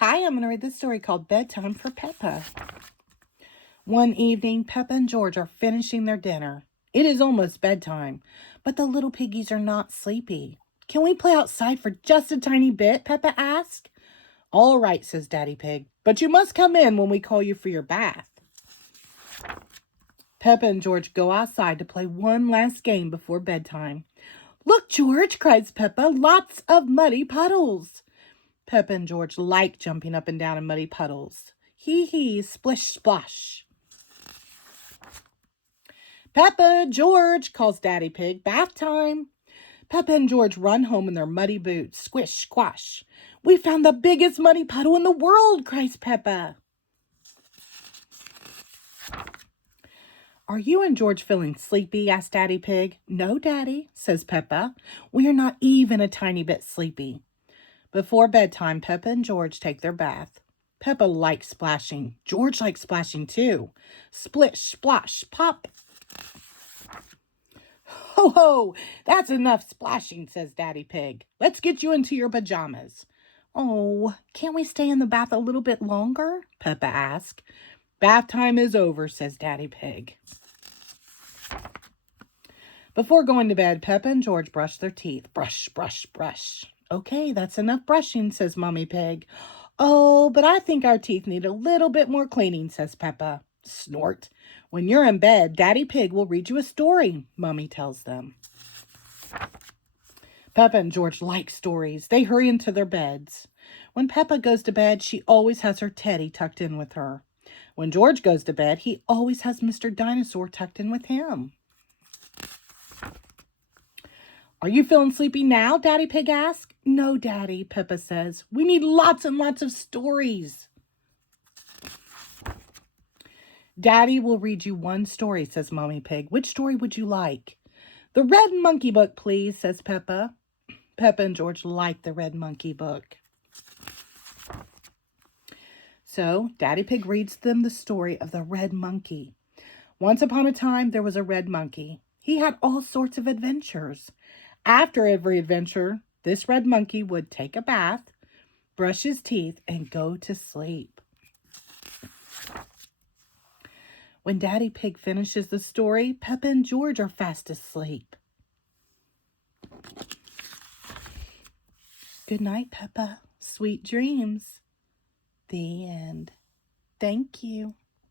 Hi, I'm going to read this story called Bedtime for Peppa. One evening, Peppa and George are finishing their dinner. It is almost bedtime, but the little piggies are not sleepy. Can we play outside for just a tiny bit? Peppa asked. All right, says Daddy Pig, but you must come in when we call you for your bath. Peppa and George go outside to play one last game before bedtime. Look, George, cries Peppa, lots of muddy puddles. Peppa and George like jumping up and down in muddy puddles. Hee hee, splish splash. Peppa, George, calls Daddy Pig, bath time. Peppa and George run home in their muddy boots. Squish, squash. We found the biggest muddy puddle in the world, cries Peppa. Are you and George feeling sleepy? Asked Daddy Pig. No, Daddy, says Peppa. We are not even a tiny bit sleepy. Before bedtime, Peppa and George take their bath. Peppa likes splashing. George likes splashing too. Splish, splash, pop. Ho, ho, that's enough splashing, says Daddy Pig. Let's get you into your pajamas. Oh, can't we stay in the bath a little bit longer? Peppa asked. Bath time is over, says Daddy Pig. Before going to bed, Peppa and George brush their teeth. Brush, brush, brush. Okay, that's enough brushing, says Mommy Pig. Oh, but I think our teeth need a little bit more cleaning, says Peppa. Snort. When you're in bed, Daddy Pig will read you a story, Mommy tells them. Peppa and George like stories. They hurry into their beds. When Peppa goes to bed, she always has her teddy tucked in with her. When George goes to bed, he always has Mr. Dinosaur tucked in with him. Are you feeling sleepy now? Daddy Pig asks. No, Daddy, Peppa says. We need lots and lots of stories. Daddy will read you one story, says Mommy Pig. Which story would you like? The Red Monkey Book, please, says Peppa. Peppa and George like the Red Monkey Book. So Daddy Pig reads them the story of the Red Monkey. Once upon a time, there was a red monkey. He had all sorts of adventures. After every adventure, this red monkey would take a bath, brush his teeth, and go to sleep. When Daddy Pig finishes the story, Peppa and George are fast asleep. Good night, Peppa. Sweet dreams. The end. Thank you.